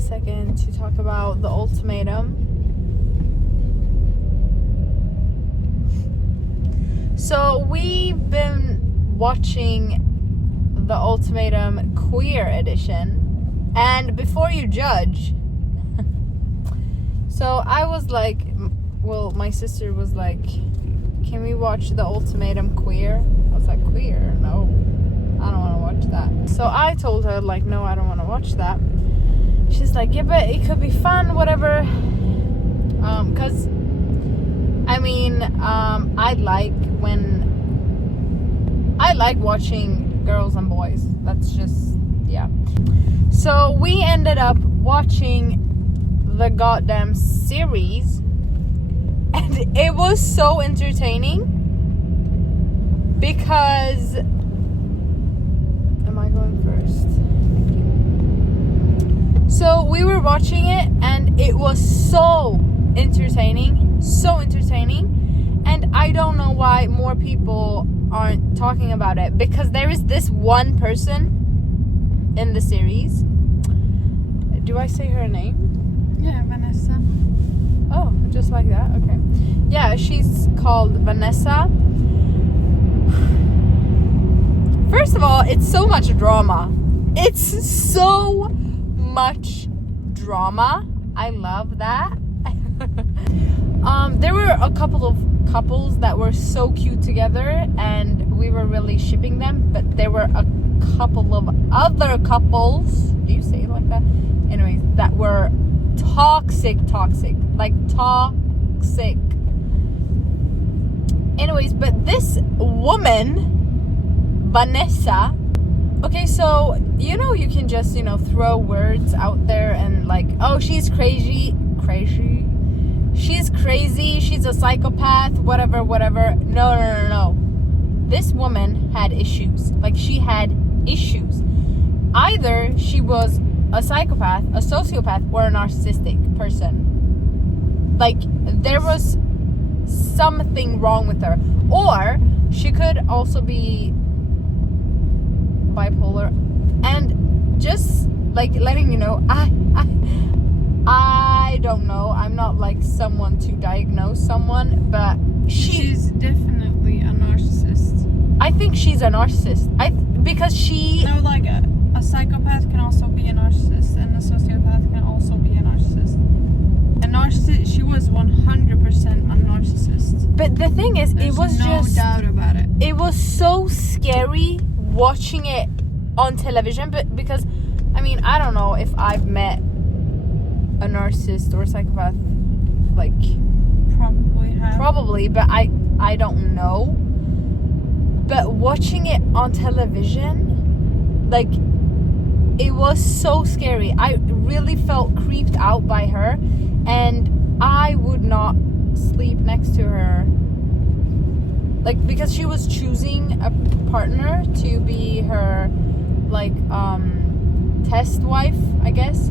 second to talk about the Ultimatum. So we've been watching the Ultimatum Queer Edition, and before you judge, so I was like, well, my sister was like, can we watch the Ultimatum Queer? I was like, queer? No, I don't want to watch that. So I told her, like, no, I don't want to watch that. She's like, yeah, but it could be fun, whatever. Because, I mean, I like watching girls and boys. That's just, yeah. So we ended up watching the goddamn series, and it was so entertaining because, am I going first? Thank you. So we were watching it, and it was so entertaining, and I don't know why more people aren't talking about it, because there is this one person in the series. Do I say her name? Yeah, Vanessa. Oh, just like that? Okay. Yeah, she's called Vanessa. First of all, it's so much drama. It's so much drama. I love that. There were a couple of couples that were so cute together, and we were really shipping them, but there were a couple of other couples, do you say it like that? Anyways, that were toxic. Anyways, but this woman, Vanessa, okay, so, you know, you can just, you know, throw words out there and like, oh, she's crazy, she's crazy, she's a psychopath, whatever. No. This woman had issues. Like, she had issues. Either she was a psychopath, a sociopath, or a narcissistic person. Like, there was something wrong with her. Or she could also be bipolar. And just, like, letting you know, I don't know. I'm not, like, someone to diagnose someone, but she's definitely a narcissist. I think she's a narcissist. Because she... No, like, a psychopath can also be a narcissist, and a sociopath can also be a narcissist. A narcissist, she was 100% a narcissist. But the thing is, There's it was no doubt about it. It was so scary watching it on television, but because, I mean, I don't know if I've met a narcissist or a psychopath, like, probably, but I don't know. But watching it on television, like, it was so scary. I really felt creeped out by her, and I would not sleep next to her, like, because she was choosing a partner to be her, like, test wife, I guess,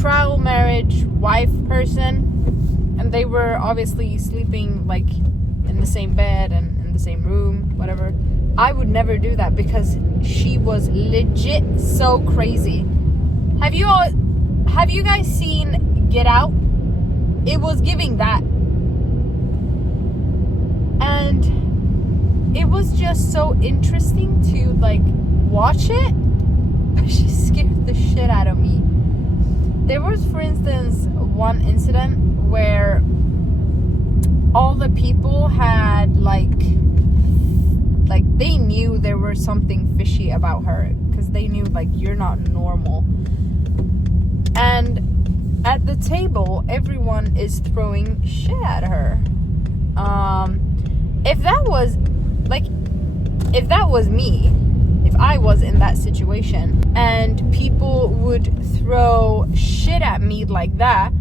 trial marriage wife person, and they were obviously sleeping, like, in the same bed and in the same room, whatever. I would never do that because she was legit so crazy. Have you guys seen Get Out? It was giving that. And it was just so interesting to, like, watch it. She scared the shit out of me. There was, for instance, one incident where all the people had, like they knew there was something fishy about her, because they knew, like, you're not normal. And at the table, everyone is throwing shit at her. If that was me, if I was in that situation, and people would throw shit at me like that,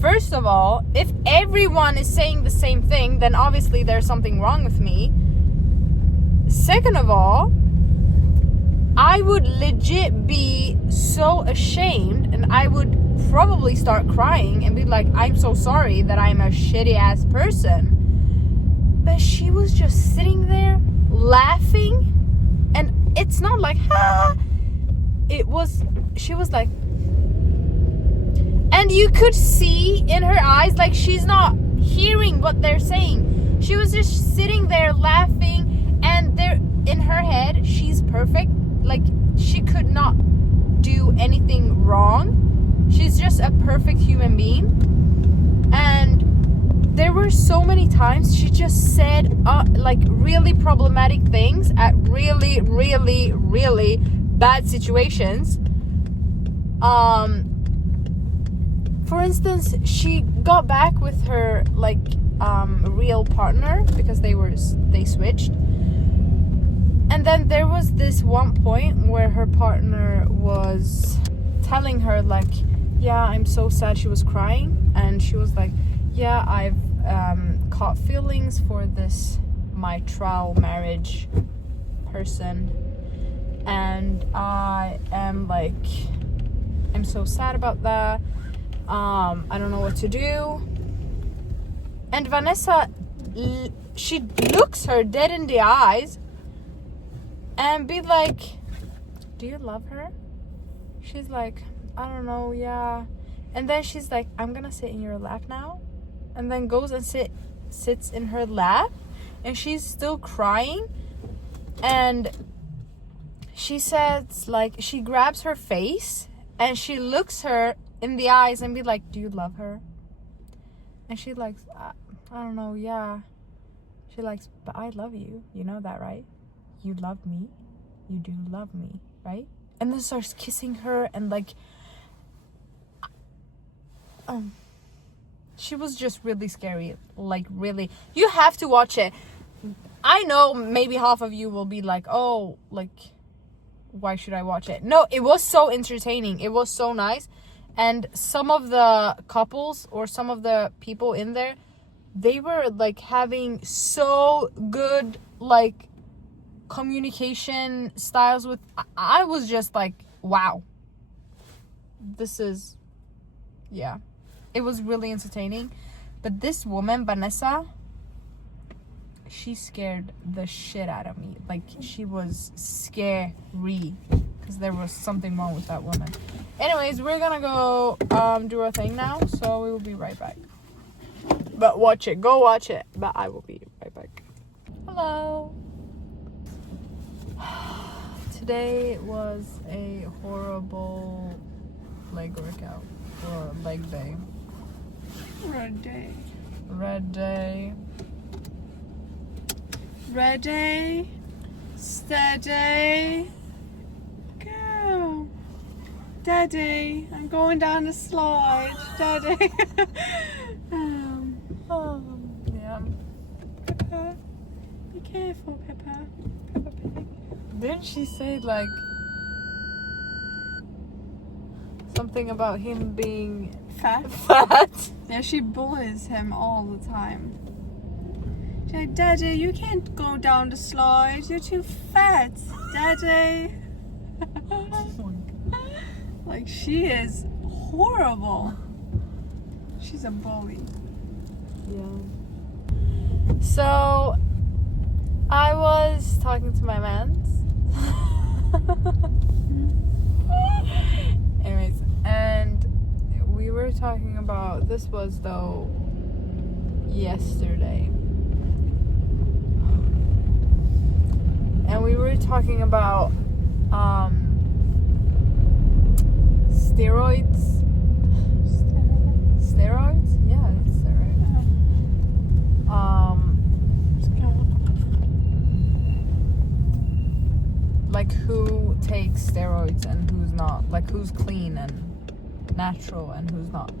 first of all, if everyone is saying the same thing, then obviously there's something wrong with me. Second of all, I would legit be so ashamed, and I would probably start crying and be like, I'm so sorry that I'm a shitty ass person. But she was just sitting there laughing, and it's not like, ha! She was like, And you could see in her eyes, like, she's not hearing what they're saying. She was just sitting there laughing, and there in her head, she's perfect. Like, she could not do anything wrong. She's just a perfect human being. And there were so many times she just said like really problematic things at really, really, really bad situations. For instance, she got back with her like real partner because they switched. And then there was this one point where her partner was telling her like, yeah, I'm so sad. She was crying, and she was like, yeah, I've caught feelings for this my trial marriage person, and I am like, I'm so sad about that. I don't know what to do. And Vanessa, she looks her dead in the eyes and be like, do you love her? She's like, I don't know, yeah. And then she's like, I'm gonna sit in your lap now. And then goes and sits in her lap, and she's still crying. And she says, like, she grabs her face and she looks her in the eyes and be like, do you love her? And she like, I don't know, yeah. She likes, but I love you. You know that, right? You love me. You do love me, right? And then starts kissing her, and like, she was just really scary. Like, really, you have to watch it. I know maybe half of you will be like, oh, like, why should I watch it? No, it was so entertaining. It was so nice. And some of the couples or some of the people in there, they were like having so good like communication styles with, I was just like, wow, this is, yeah, it was really entertaining. But this woman, Vanessa, she scared the shit out of me. Like, she was scary because there was something wrong with that woman. Anyways, we're gonna go do our thing now, so we will be right back. But watch it, go watch it. But I will be right back. Hello. Today was a horrible leg workout, or leg day. Red day. Red day. Ready, steady, go. Daddy, I'm going down the slide. Daddy. Yeah. Peppa, be careful, Peppa. Peppa Pig. Didn't she say like something about him being Fat? fat? Yeah, she bullies him all the time. She's like, Daddy, you can't go down the slide. You're too fat, Daddy. Oh my God. Like, she is horrible. She's a bully. Yeah. So I was talking to my mans. Anyways, and we were talking about, this was though yesterday. And we were talking about steroids. Steroids? Yeah, that's steroids. Like who takes steroids and who's not. Like who's clean and natural and who's not.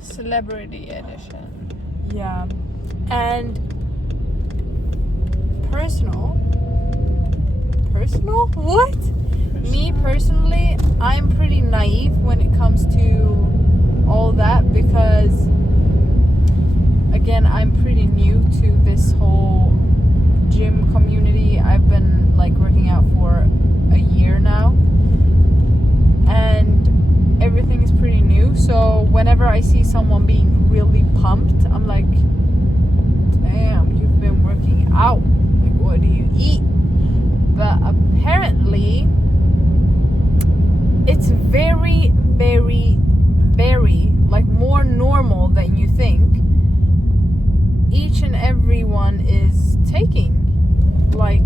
Celebrity edition. Yeah. And personal? What? Me personally, I'm pretty naive when it comes to all that, because again, I'm pretty new to this whole gym community. I've been like working out for a year now, and everything is pretty new. So whenever I see someone being really pumped, I'm like, damn, you've been working out. Like, what do you eat? But apparently it's very, very, very everyone is taking like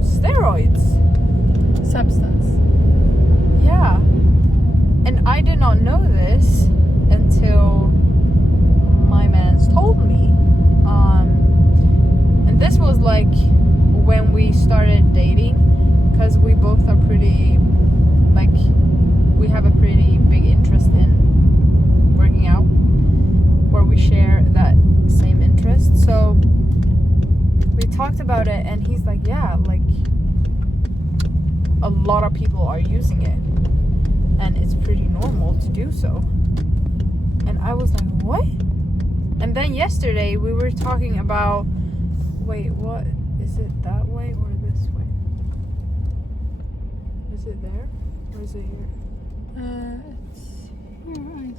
steroids. Substance. Yeah. And I did not know this until my mans told me. And this was like when we started dating, because we both are pretty, like, we have a pretty big interest in working out, where we share that same interest. So we talked about it, and he's like, yeah, like, a lot of people are using it, and it's pretty normal to do so. And I was like, what? And then yesterday we were talking about, wait, what is it, that way or this way? Is it there or is it here? It's here.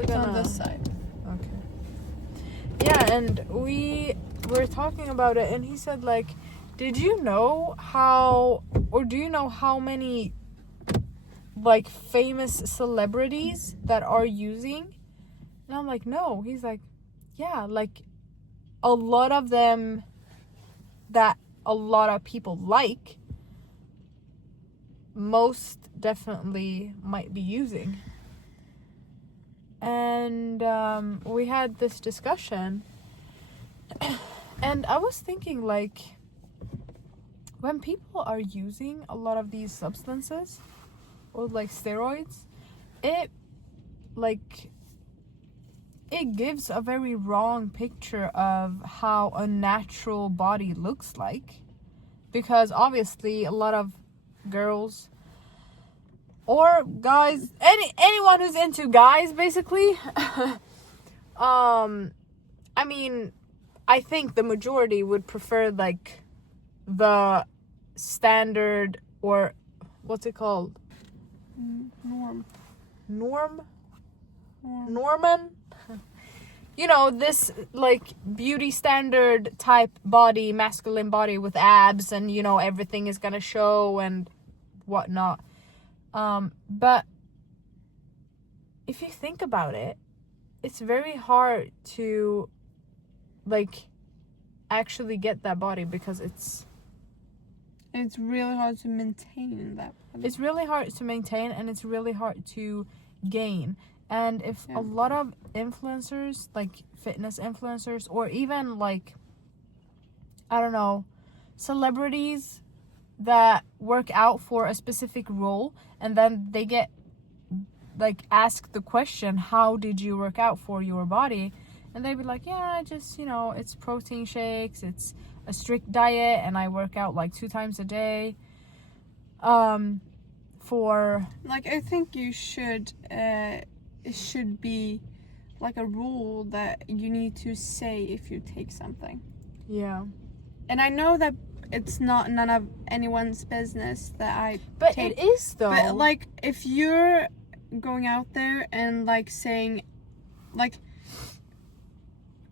It's on this side. Okay. Yeah, and we were talking about it, and he said, like, did you know how, or do you know how many, like, famous celebrities that are using? And I'm like, no. He's like, yeah, like, a lot of them that a lot of people like, most definitely might be using. And we had this discussion, and I was thinking, like, when people are using a lot of these substances, or like steroids, it gives a very wrong picture of how a natural body looks like. Because obviously a lot of girls or guys, anyone who's into guys, basically, I mean, I think the majority would prefer, like, the standard, or what's it called? Norman? You know, this, like, beauty standard type body, masculine body with abs, and, you know, everything is gonna show and whatnot. But if you think about it, it's very hard to, like, actually get that body, because it's really hard to maintain that body. It's really hard to maintain, and it's really hard to gain. And if a lot of influencers, like fitness influencers, or even, like, I don't know, celebrities that work out for a specific role, and then they get, like, asked the question, how did you work out for your body? And they'd be like, yeah, just, you know, it's protein shakes, it's a strict diet, and I work out like 2 times a day. For, like, I think you should, it should be like a rule that you need to say if you take something. Yeah. And I know that it's not none of anyone's business that I But take, it is, though. but, like, if you're going out there and, like, saying, like,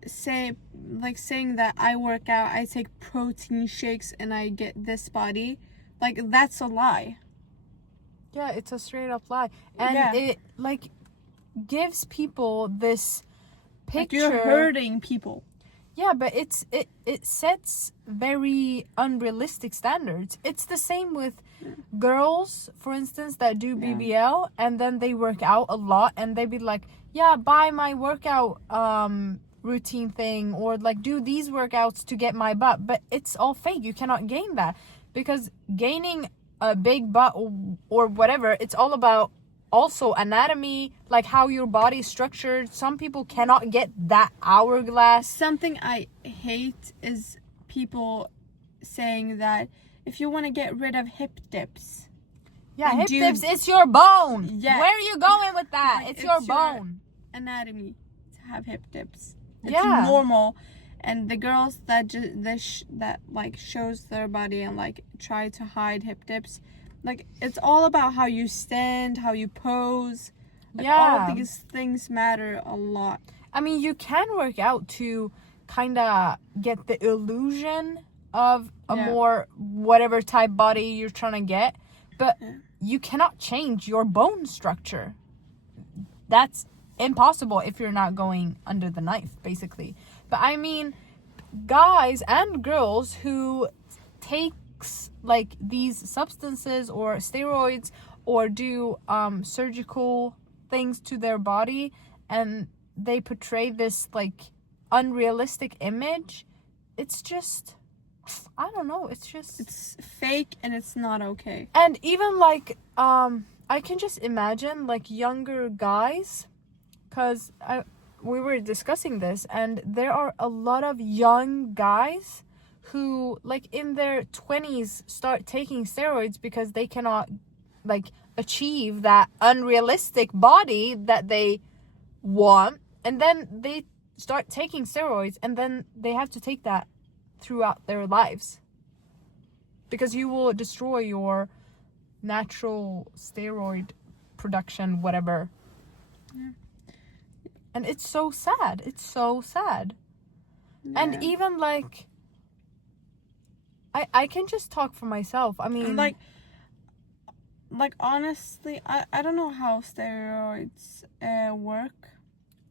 saying that I work out, I take protein shakes, and I get this body, like, that's a lie. Yeah, it's a straight up lie. And it, like, gives people this picture. Like, you're hurting people. Yeah, but it sets very unrealistic standards. It's the same with girls, for instance, that do BBL, and then they work out a lot, and they be like, yeah, buy my workout routine thing, or, like, do these workouts to get my butt. But it's all fake. You cannot gain that, because gaining a big butt or whatever, it's all about also anatomy, like how your body is structured. Some people cannot get that hourglass. Something I hate is people saying that if you want to get rid of hip dips. Yeah, hip dips, it's your bone. Yeah. Where are you going with that? It's your bone. Anatomy to have hip dips. It's normal. And the girls that like shows their body and, like, try to hide hip dips, like, it's all about how you stand, how you pose. Like, all of these things matter a lot. I mean, you can work out to kind of get the illusion of a more whatever type body you're trying to get, but you cannot change your bone structure. That's impossible if you're not going under the knife, basically. But I mean, guys and girls who takes like these substances or steroids or do surgical things to their body, and they portray this like unrealistic image, it's just, I don't know, it's fake and it's not okay. And even like I can just imagine like younger guys, because we were discussing this, and there are a lot of young guys who like in their 20s start taking steroids because they cannot like achieve that unrealistic body that they want, and then they start taking steroids, and then they have to take that throughout their lives because you will destroy your natural steroid production, whatever. Yeah. And it's so sad. It's so sad. Yeah. And even like I can just talk for myself. I mean, like honestly, I don't know how steroids work,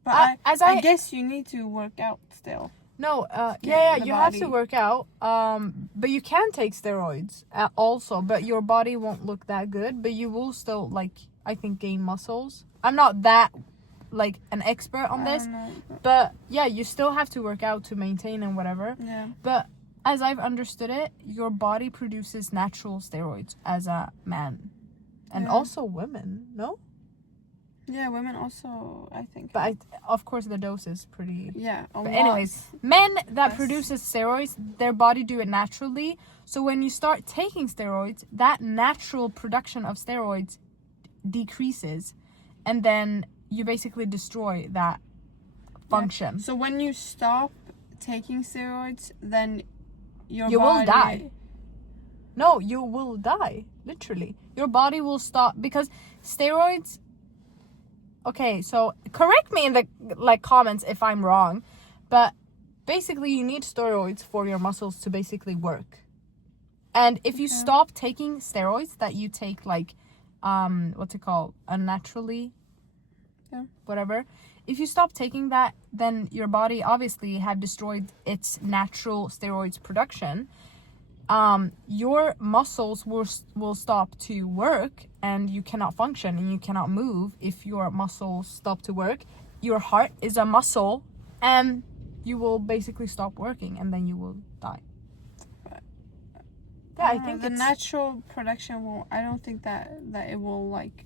but I guess you need to work out still. No, you have to work out. But you can take steroids also, but your body won't look that good. But you will still, like, I think, gain muscles. I'm not that like an expert on this, but yeah, you still have to work out to maintain and whatever. Yeah. But as I've understood it, your body produces natural steroids as a man, and also women. No. Yeah, women also, I think. But of course, the dose is pretty... Yeah, but anyways, men that produces steroids, their body do it naturally. So when you start taking steroids, that natural production of steroids decreases. And then you basically destroy that function. Yeah. So when you stop taking steroids, then you will die. No, you will die. Literally. Your body will stop. Because steroids... Okay, so correct me in the like comments if I'm wrong, but basically you need steroids for your muscles to basically work. And if you stop taking steroids that you take like what's it called, unnaturally, whatever, if you stop taking that, then your body obviously have destroyed its natural steroids production. Your muscles will stop to work, and you cannot function and you cannot move if your muscles stop to work. Your heart is a muscle, and you will basically stop working, and then you will die. Yeah, I think the natural production will. I don't think that it will like.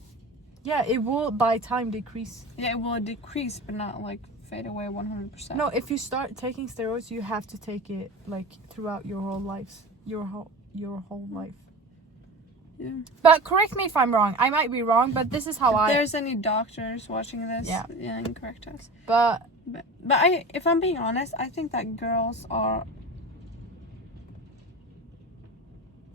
Yeah, it will by time decrease. Yeah, it will decrease, but not like fade away 100%. No, if you start taking steroids, you have to take it like throughout your whole life. Your whole life. Yeah. But correct me if I'm wrong. I might be wrong, but this is how if there's any doctors watching this, and correct us. But if I'm being honest, I think that girls are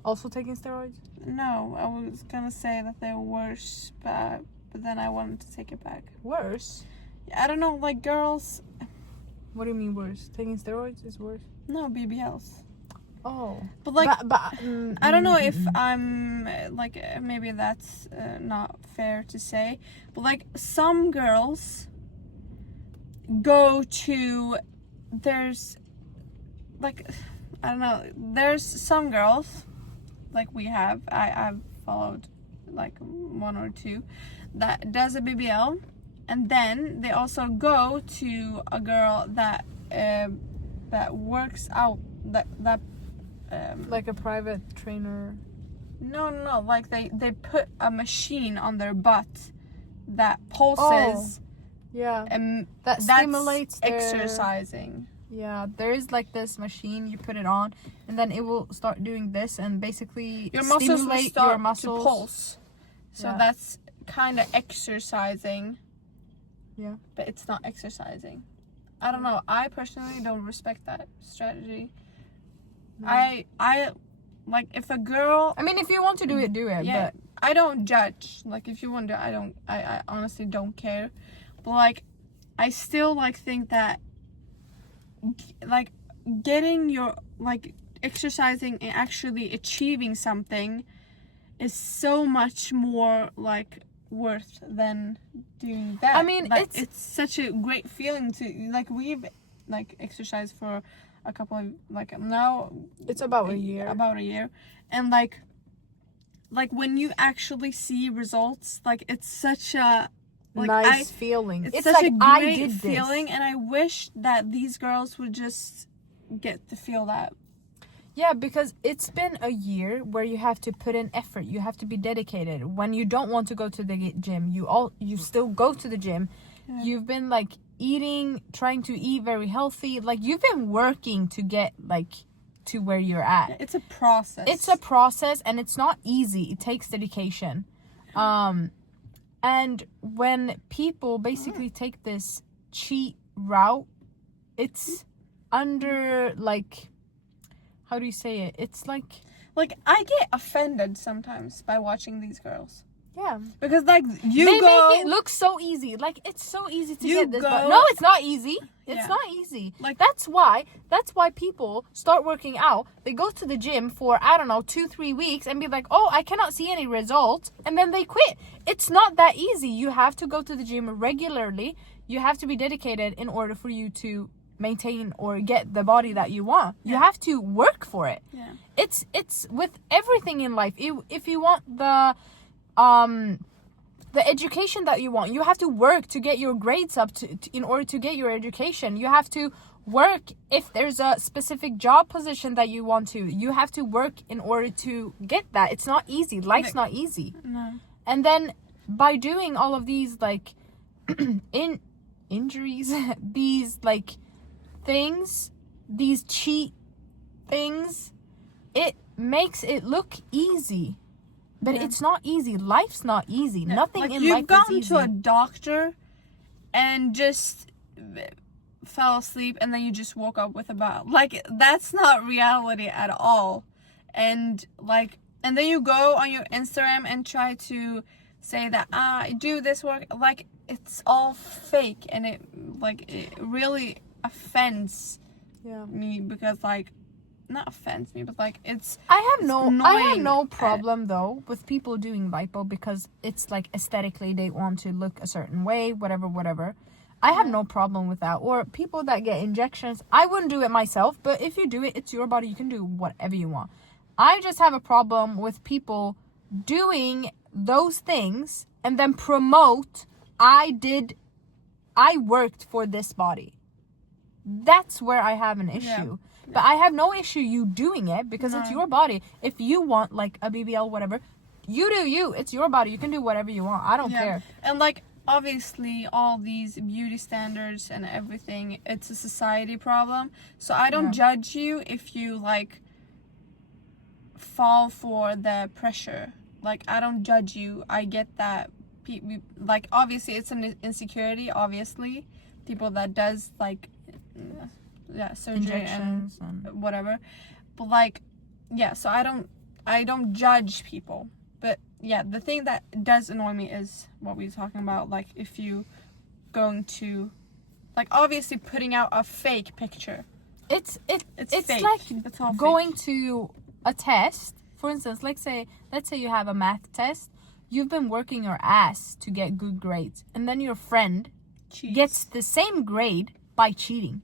also taking steroids. No, I was gonna say that they're worse, but then I wanted to take it back. Worse? I don't know, like girls. What do you mean worse? Taking steroids is worse? No, BBLs. Oh, but like, I don't know if I'm like maybe that's not fair to say, but like some girls go to there's like I don't know, there's some girls like I've followed like one or two that does a BBL, and then they also go to a girl that works out that like a private trainer. No, like they put a machine on their butt that pulses. Yeah. And that stimulates exercising. Yeah, there is like this machine, you put it on, and then it will start doing this and basically your stimulate your muscles to pulse. So that's kind of exercising. Yeah. But it's not exercising. I don't know. I personally don't respect that strategy. I like if a girl. I mean, if you want to do it, do it. Yeah, but I don't judge. Like if you want to, I honestly don't care. But like, I still like think that like getting your like exercising and actually achieving something is so much more like worth than doing that. I mean, like, it's such a great feeling to like we've like exercised for a couple of like now it's about a year. And like when you actually see results, like it's such a like, nice feeling. It's such such like, a I great did feeling, this. and I wish that these girls would just get to feel that. Yeah, because it's been a year where you have to put in effort. You have to be dedicated. When you don't want to go to the gym, you still go to the gym. Yeah. You've been like trying to eat very healthy. Like you've been working to get like to where you're at. It's a process. It's a process, and it's not easy. It takes dedication. And when people basically take this cheat route, it's under like, how do you say it? It's like I get offended sometimes by watching these girls. Yeah. Because like they make it look so easy. Like it's so easy to get this. But no, it's not easy. It's not easy. Like that's why people start working out. They go to the gym for 2-3 weeks and be like, oh, I cannot see any results, and then they quit. It's not that easy. You have to go to the gym regularly. You have to be dedicated in order for you to maintain or get the body that you want. You have to work for it. Yeah. It's with everything in life. If you want the education that you want, you have to work to get your grades up in order to get your education. You have to work if there's a specific job position that you want to. You have to work in order to get that. It's not easy. Life's not easy. No. And then by doing all of these like injuries, these like things, these cheat things, it makes it look easy. But it's not easy. Life's not easy. No, Nothing like in life is easy. You've gone to a doctor and just fell asleep, and then you just woke up with a bowel. Like, that's not reality at all. And then you go on your Instagram and try to say that, I do this work. Like, it's all fake. And it really offends me because, like, not offends me, but like I have no problem though with people doing lipo because it's like aesthetically they want to look a certain way, whatever. I have no problem with that. Or people that get injections, I wouldn't do it myself, but if you do it, it's your body, you can do whatever you want. I just have a problem with people doing those things and then promote I worked for this body. That's where I have an issue. But I have no issue you doing it because it's your body. If you want like a BBL, whatever, you do you. It's your body. You can do whatever you want. I don't care. And like obviously all these beauty standards and everything, it's a society problem. So I don't judge you if you like fall for the pressure. Like I don't judge you. I get that. Like obviously it's an insecurity. Obviously, people that does like. Surgery and whatever, but like so I don't judge people, but the thing that does annoy me is what we were talking about, like if you going to like obviously putting out a fake picture, it's fake. Like it's all going fake. To a test, for instance, let's say you have a math test, you've been working your ass to get good grades, and then your friend gets the same grade by cheating.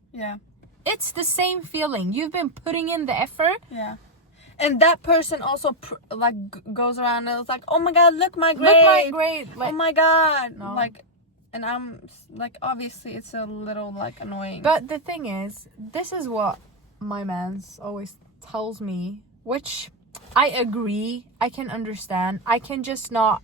It's the same feeling. You've been putting in the effort. And that person also goes around and is like, oh my god, look my grade. Like, oh my god. No. Like, and I'm like, obviously it's a little like annoying. But the thing is, this is what my man's always tells me, which I agree. I can understand. I can just not,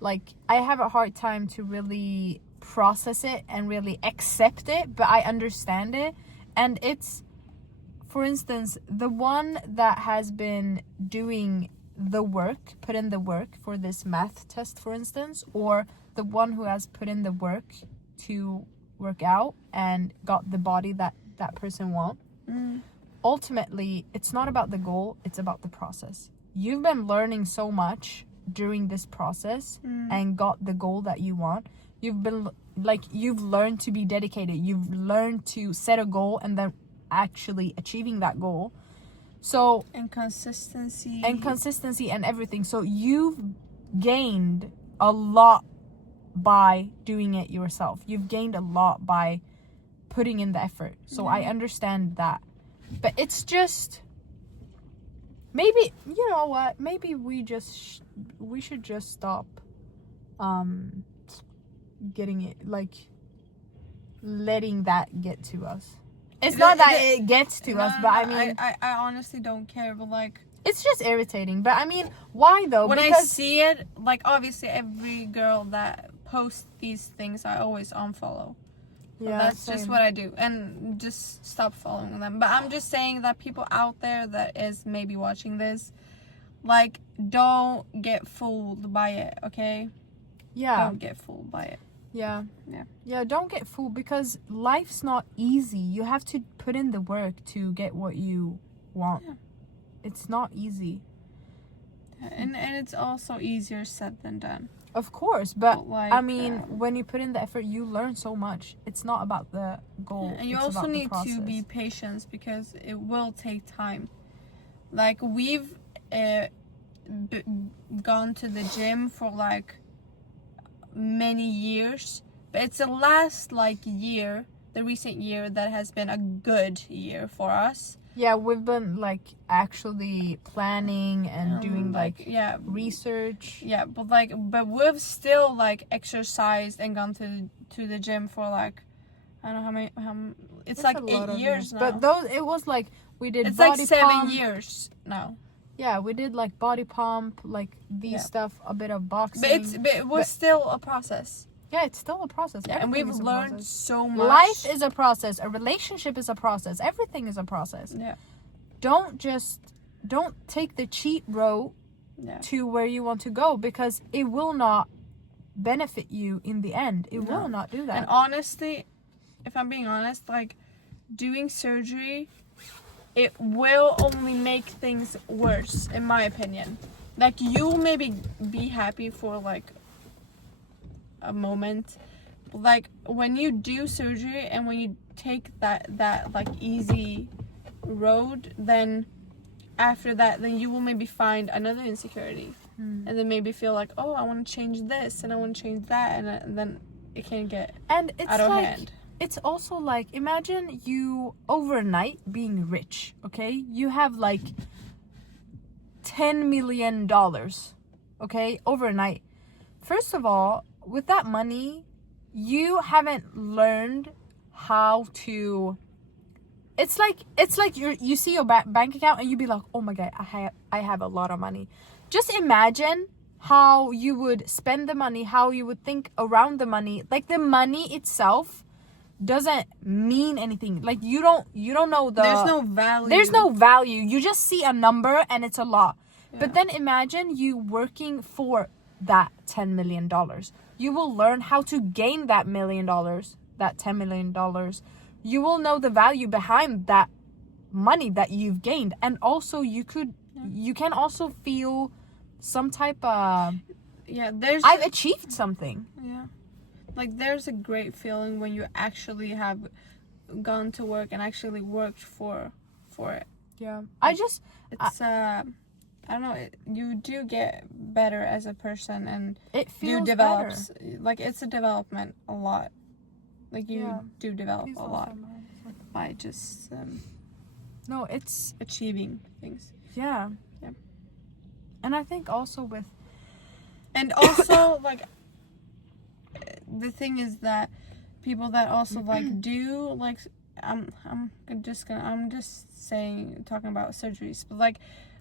like, I have a hard time to really process it and really accept it, but I understand it. And it's, for instance, the one that has been doing the work, put in the work for this math test, for instance, or the one who has put in the work to work out and got the body that that person wants. Ultimately, it's not about the goal, it's about the process. You've been learning so much during this process and got the goal that you want. You've learned to be dedicated. You've learned to set a goal and then actually achieving that goal. And consistency and everything. So you've gained a lot by doing it yourself. You've gained a lot by putting in the effort. So I understand that. But it's just, maybe, you know what? Maybe we should just stop getting it, like, letting that get to us. It's not that it gets to us, but I mean, I honestly don't care, but like, it's just irritating. But I mean, why though? When I see it, like, obviously every girl that posts these things, I always unfollow. Yeah, that's just what I do, and just stop following them. But I'm just saying that people out there that is maybe watching this, like, don't get fooled by it, okay? Yeah. Don't get fooled by it. Yeah. Yeah. Yeah, don't get fooled, because life's not easy. You have to put in the work to get what you want. Yeah. It's not easy. And it's also easier said than done. Of course, but like, I mean, when you put in the effort, you learn so much. It's not about the goal. And you also need to be patient, because it will take time. Like, we've gone to the gym for like many years, but it's the last like year, the recent year, that has been a good year for us. Yeah, we've been like actually planning and doing like research. Yeah, but we've still like exercised and gone to the gym for like, I don't know how many it's like 8 years now. But those, it was like we did it's body like 7 pump. Years now. Yeah, we did like body pump, like these stuff, a bit of boxing. But it was still a process. Yeah, it's still a process. Yeah, and we've learned so much. Life is a process. A relationship is a process. Everything is a process. Yeah. Don't take the cheap road to where you want to go, because it will not benefit you in the end. It will not do that. And honestly, if I'm being honest, like, doing surgery, it will only make things worse, in my opinion. Like, you'll maybe be happy for like a moment, but like, when you do surgery and when you take that like easy road, then after that, then you will maybe find another insecurity, and then maybe feel like, oh, I want to change this and I want to change that, and then it can get out of hand. It's also like, imagine you overnight being rich, okay? You have like $10 million, okay? Overnight. First of all, with that money, you haven't learned how to... It's like you see your bank account and you be like, oh my God, I have a lot of money. Just imagine how you would spend the money, how you would think around the money. Like, the money itself doesn't mean anything. Like, you don't know there's no value. You just see a number and it's a lot. But then imagine you working for that $10 million. You will learn how to gain that $1 million, that $10 million. You will know the value behind that money that you've gained. And also you can also feel some type of I've achieved something. Yeah. Like, there's a great feeling when you actually have gone to work and actually worked for it. Yeah. It's I don't know, you do get better as a person, and it feels better. Like, it's a development a lot. Like, you do develop a lot by just it's achieving things. Yeah. Yeah. And I think also like, the thing is that people that also like do like, I'm just talking about surgeries, but like,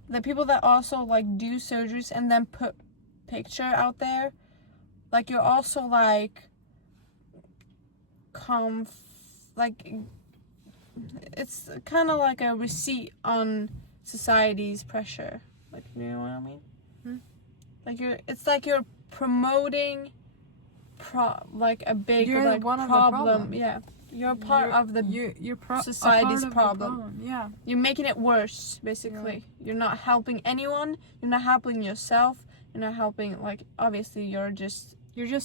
the people that also like do surgeries and then put picture out there, like, you're also like like, it's kind of like a receipt on society's pressure. Like, you know what I mean? Like, it's like you're promoting like a big like problem. Yeah, you're part of the society's problem. Yeah, you're making it worse, basically. You're not helping anyone. You're not helping yourself. You're not helping, like, obviously you're just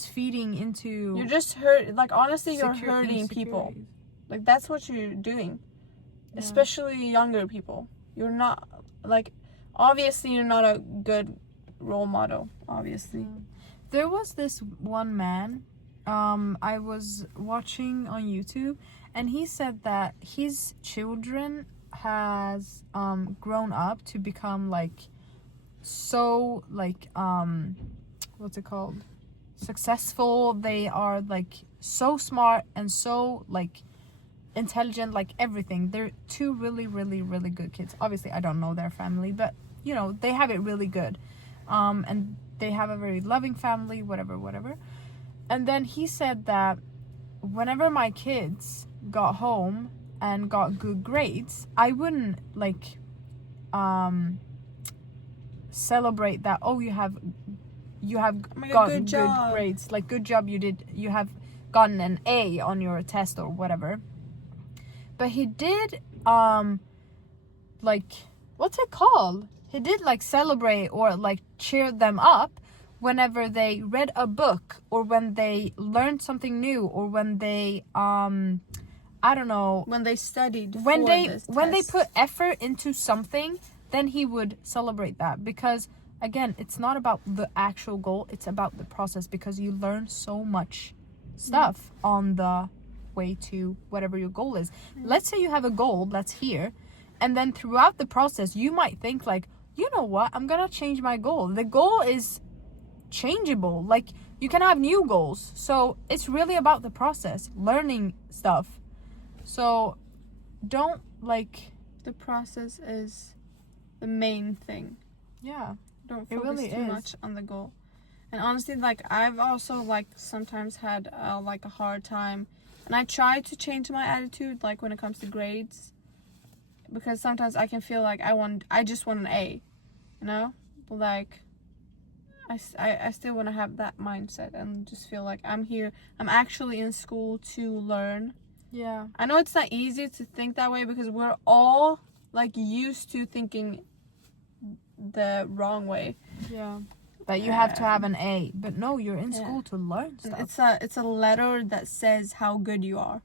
feeding into, you're just like, honestly, you're hurting people. Like, that's what you're doing. Especially younger people. You're not, like, obviously you're not a good role model, obviously. There was this one man I was watching on YouTube, and he said that his children has grown up to become like so like what's it called, successful. They are like so smart and so like intelligent, like everything. They're two really really good kids. Obviously I don't know their family, but you know, they have it really good, and they have a very loving family, whatever. And then he said that whenever my kids got home and got good grades, I wouldn't like celebrate that, oh, you have gotten good grades, like good job, you have gotten an A on your test or whatever. But he did like, what's it called, he did like celebrate or like cheer them up whenever they read a book, or when they learned something new, or when they I don't know, when they studied, when they put effort into something, then he would celebrate that. Because again, it's not about the actual goal, it's about the process, because you learn so much stuff on the way to whatever your goal is. Let's say you have a goal that's here, and then throughout the process you might think like, you know what, I'm gonna change my goal. The goal is changeable, like you can have new goals, so it's really about the process, learning stuff. So don't like, the process is the main thing. Yeah, don't focus really too much on the goal. And honestly, like I've also like sometimes had like a hard time, and I try to change my attitude like when it comes to grades, because sometimes I can feel like I just want an A, you know, but like I still want to have that mindset and just feel like I'm here, I'm actually in school to learn. Yeah, I know it's not easy to think that way, because we're all like used to thinking the wrong way. Yeah, that you have to have an A, but no, you're in school to learn stuff. It's a letter that says how good you are,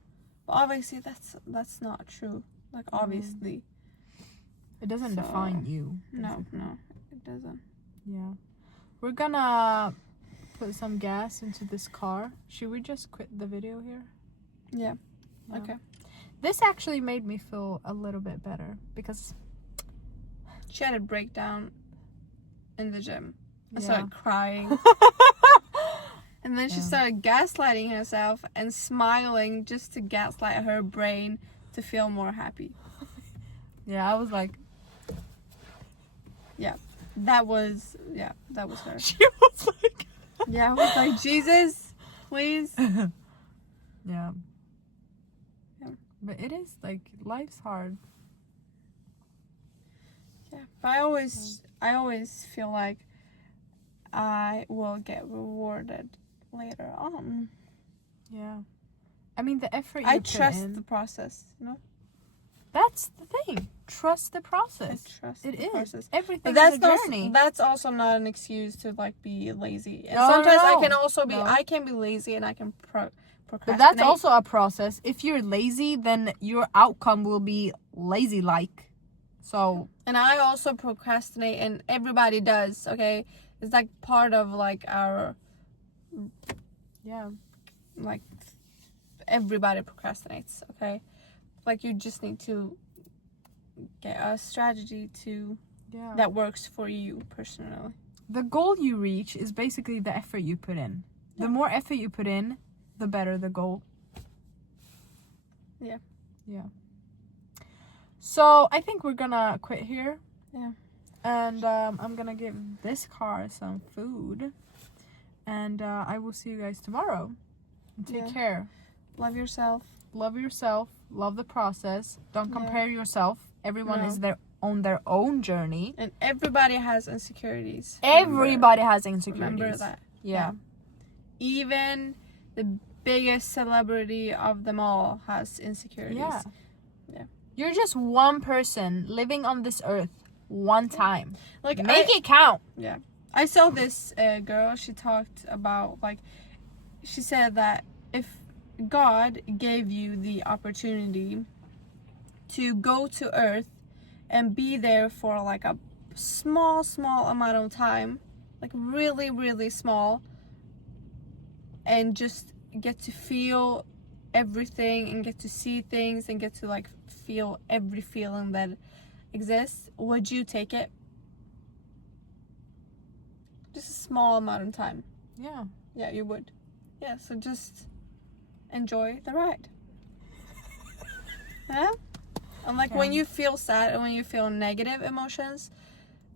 but obviously that's not true. Like obviously it doesn't define you. No, it doesn't. Yeah, we're gonna put some gas into this car. Should we just quit the video here? Yeah. Okay. This actually made me feel a little bit better, because she had a breakdown in the gym. I started crying. And then she started gaslighting herself and smiling just to gaslight her brain to feel more happy. Yeah, I was like... Yeah, that was her. She was like... Yeah, I was like, Jesus, please. Yeah. But it is, like, life's hard. Yeah, but I always feel like I will get rewarded later on. Yeah. I mean, the effort you I put trust in, the process, you know? That's the thing. Trust the process. I trust it the is. process. Everything But is a journey. That's also not an excuse to, like, be lazy. And No, sometimes no. I can also be... No. I can be lazy and I can procrastinate. But that's also a process. If you're lazy, then your outcome will be lazy-like. So... And I also procrastinate, and everybody does, okay? It's, like, part of, like, our... Yeah. Like, everybody procrastinates, okay? Like, you just need to get a strategy that works for you personally. The goal you reach is basically the effort you put in. The more effort you put in, the better the goal. Yeah. Yeah. So I think we're gonna quit here. Yeah. And I'm gonna give this car some food. And I will see you guys tomorrow. And take care. Love yourself. Love yourself. Love the process. Don't compare yourself. Everyone is on their own journey. And everybody has insecurities. Everybody has insecurities. Remember that. Yeah. Even the biggest celebrity of them all has insecurities. Yeah. Yeah. You're just one person living on this earth one time. Like, make it count. Yeah. I saw this girl, she talked about, like, she said that if God gave you the opportunity to go to earth and be there for, like, a small amount of time, like, really, really small, and just get to feel everything and get to see things and get to like feel every feeling that exists, would you take it? Just a small amount of time. Yeah, you would. Yeah, so just enjoy the ride. Yeah? And like when you feel sad and when you feel negative emotions,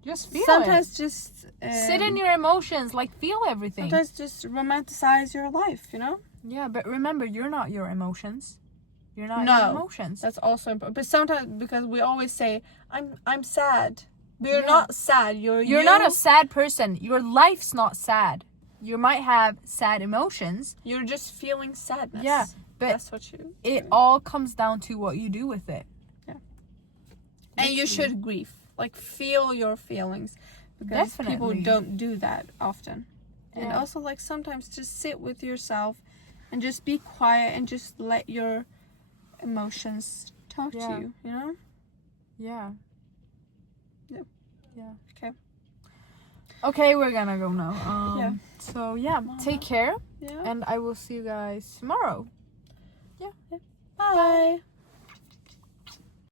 just feel sometimes it. Just sit in your emotions, like feel everything. Sometimes just romanticize your life, you know? Yeah, but remember, you're not your emotions. You're not your emotions. That's also important. But sometimes, because we always say, I'm sad. But you're not sad. You're not a sad person. Your life's not sad. You might have sad emotions. You're just feeling sadness. Yeah, but that's what it all comes down to what you do with it. Yeah. And you should grieve. Like, feel your feelings. Because people don't do that often. Yeah. And also, like, sometimes just sit with yourself and just be quiet and just let your emotions talk to you, you know? Yeah. Yeah. Okay, we're gonna go now. So, take care. Yeah. And I will see you guys tomorrow. Yeah. Bye.